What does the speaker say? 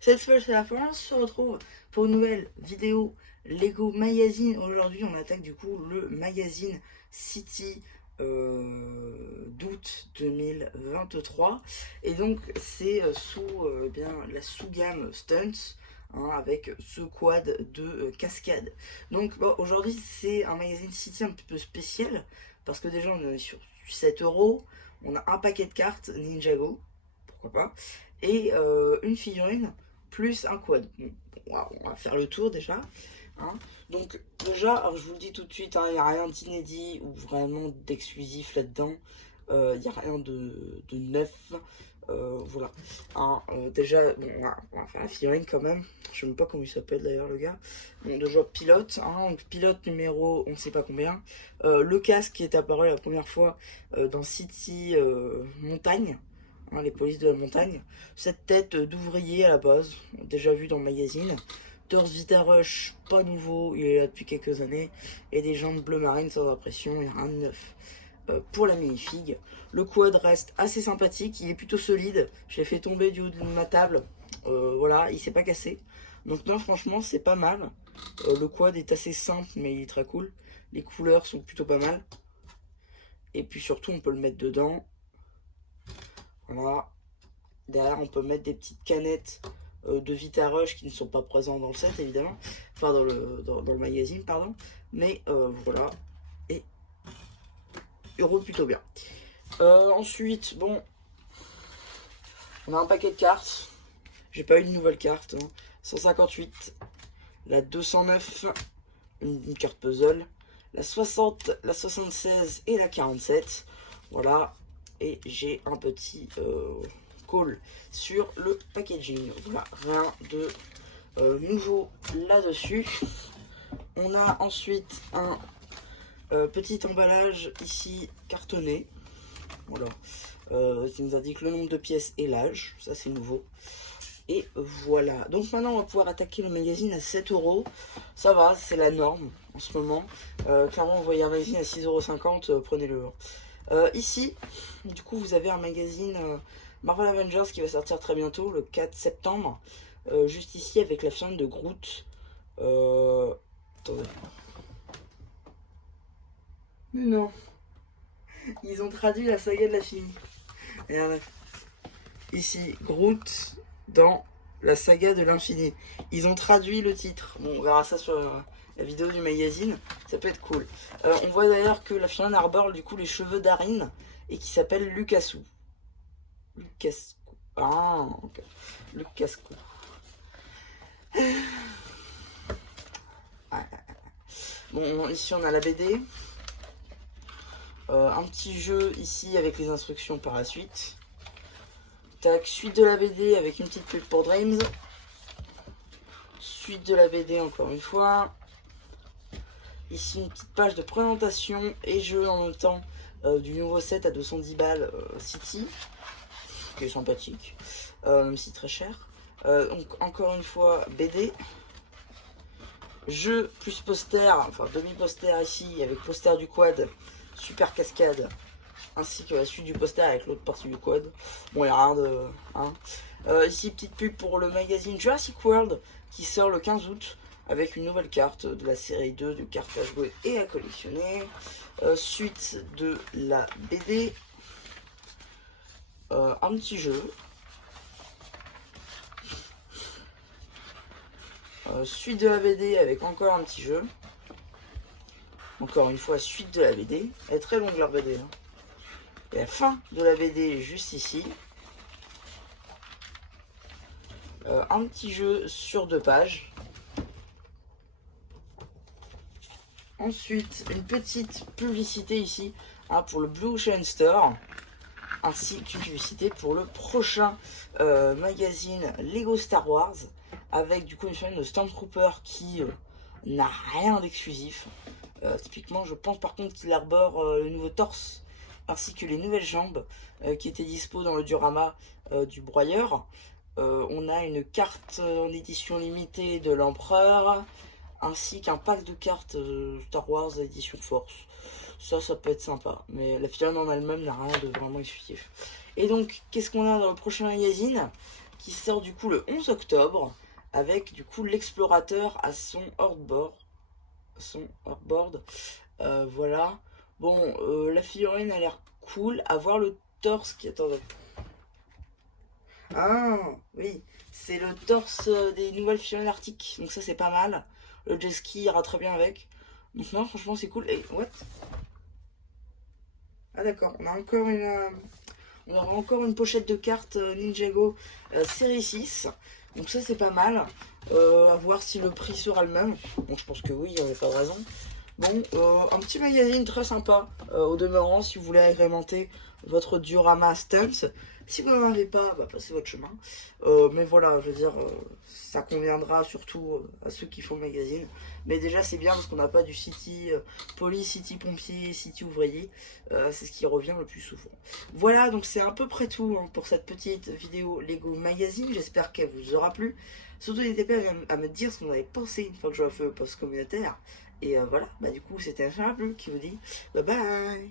Cette fois c'est la fin, on se retrouve pour une nouvelle vidéo Lego Magazine. Aujourd'hui on attaque du coup le magazine City d'août 2023. Et donc c'est sous bien la sous-gamme Stunts. Avec ce quad de cascade. Donc bon, aujourd'hui c'est un magazine City un petit peu spécial parce que déjà on est sur 7 euros, on a un paquet de cartes Ninjago, pourquoi pas, et une figurine plus un quad. Bon, on va faire le tour déjà. Hein. Donc déjà, alors je vous le dis tout de suite, il n'y a rien d'inédit ou vraiment d'exclusif là-dedans. Il n'y a rien de neuf. Voilà. Hein, déjà, bon, on va faire la figurine quand même. Je ne sais même pas comment il s'appelle d'ailleurs le gars. Bon, déjà pilote. Hein, donc pilote numéro on ne sait pas combien. Le casque qui est apparu la première fois dans City Montagne. Hein, les polices de la montagne. Cette tête d'ouvrier à la base, déjà vu dans le magazine. Torse Vita Rush, pas nouveau, il est là depuis quelques années. Et des jambes bleu marine sans impression, il n'y a rien de neuf. Pour la minifig, le quad reste assez sympathique, il est plutôt solide. Je l'ai fait tomber du haut de ma table, voilà, il s'est pas cassé. Donc non, franchement, c'est pas mal. Le quad est assez simple, mais il est très cool. Les couleurs sont plutôt pas mal. Et puis surtout, on peut le mettre dedans. Voilà. Derrière, on peut mettre des petites canettes de Vita Rush qui ne sont pas présentes dans le set, évidemment. Enfin, dans le magazine, pardon. Mais voilà. Et il roule plutôt bien. Ensuite, bon, on a un paquet de cartes. J'ai pas eu de nouvelle carte. Hein. 158, la 209, une carte puzzle, la 60, la 76 et la 47. Voilà. Et j'ai un petit call sur le packaging. Voilà, rien de nouveau là-dessus. On a ensuite un petit emballage ici cartonné. Voilà. Qui nous indique le nombre de pièces et l'âge. Ça, c'est nouveau. Et voilà. Donc maintenant, on va pouvoir attaquer le magazine à 7 euros. Ça va, c'est la norme en ce moment. Clairement, vous voyez un magazine à 6,50 €, prenez-le. Ici, du coup, vous avez un magazine Marvel Avengers qui va sortir très bientôt, le 4 septembre. Juste ici, avec la figurine de Groot. Attendez. Mais non. Ils ont traduit la saga de la fille. Regardez. Ici, Groot dans la saga de l'infini. Ils ont traduit le titre. Bon, on verra ça sur la vidéo du magazine. Ça peut être cool. On voit d'ailleurs que la figurine arbore du coup les cheveux d'Arin et qui s'appelle Lucasou. Lucasou. Ah, ok. Lucasou. Bon, ici on a la BD. Un petit jeu ici avec les instructions par la suite. Tac, suite de la BD avec une petite pub pour Dreams. Suite de la BD encore une fois. Ici une petite page de présentation et jeu en même temps du nouveau set à 210 balles City. Qui est sympathique. Même si très cher. Donc encore une fois BD. Jeu plus poster, enfin demi-poster ici avec poster du quad. Super cascade, ainsi que la suite du poster avec l'autre partie du quad. Bon, il n'y a rien de... Hein. Ici, petite pub pour le magazine Jurassic World qui sort le 15 août avec une nouvelle carte de la série 2 de cartes à jouer et à collectionner. Suite de la BD, un petit jeu. Suite de la BD avec encore un petit jeu. Encore une fois, suite de la BD. Elle est très longue leur BD. Hein. Et la fin de la BD juste ici. Un petit jeu sur 2 pages. Ensuite, une petite publicité ici hein, pour le Blue Ocean Store. Ainsi qu'une publicité pour le prochain magazine Lego Star Wars. Avec du coup une chaîne de Stormtrooper qui n'a rien d'exclusif. Typiquement, je pense par contre qu'il arbore le nouveau torse ainsi que les nouvelles jambes qui étaient dispo dans le diorama du broyeur. On a une carte en édition limitée de l'empereur ainsi qu'un pack de cartes Star Wars édition Force. Ça peut être sympa, mais la figurine en elle-même n'a rien de vraiment exclusif. Et donc, qu'est-ce qu'on a dans le prochain magazine? qui sort du coup le 11 octobre, avec du coup l'explorateur à son hardboard. Voilà. Bon, la figurine a l'air cool. À voir le torse qui... Attendez. Ah, oui. C'est le torse des nouvelles figurines arctiques. Donc ça, c'est pas mal. Le jet ski ira très bien avec. Donc non, franchement, c'est cool. Et what? Ah d'accord, on aura encore une pochette de cartes Ninjago série 6. Donc ça, c'est pas mal. À voir si le prix sera le même. Bon, je pense que oui, il n'y avait pas de raison. Bon, un petit magazine très sympa, au demeurant, si vous voulez agrémenter votre diorama Stunts. Si vous n'en avez pas, bah, passez votre chemin. Mais voilà, je veux dire, ça conviendra surtout à ceux qui font le magazine. Mais déjà, c'est bien parce qu'on n'a pas du City Police, City Pompier, City Ouvrier. C'est ce qui revient le plus souvent. Voilà, donc c'est à peu près tout hein, pour cette petite vidéo Lego Magazine. J'espère qu'elle vous aura plu. Surtout, n'hésitez pas à me dire ce que vous en avez pensé une fois que j'aurai fait le post communautaire. Et voilà, bah du coup, c'était un qui vous dit bye bye.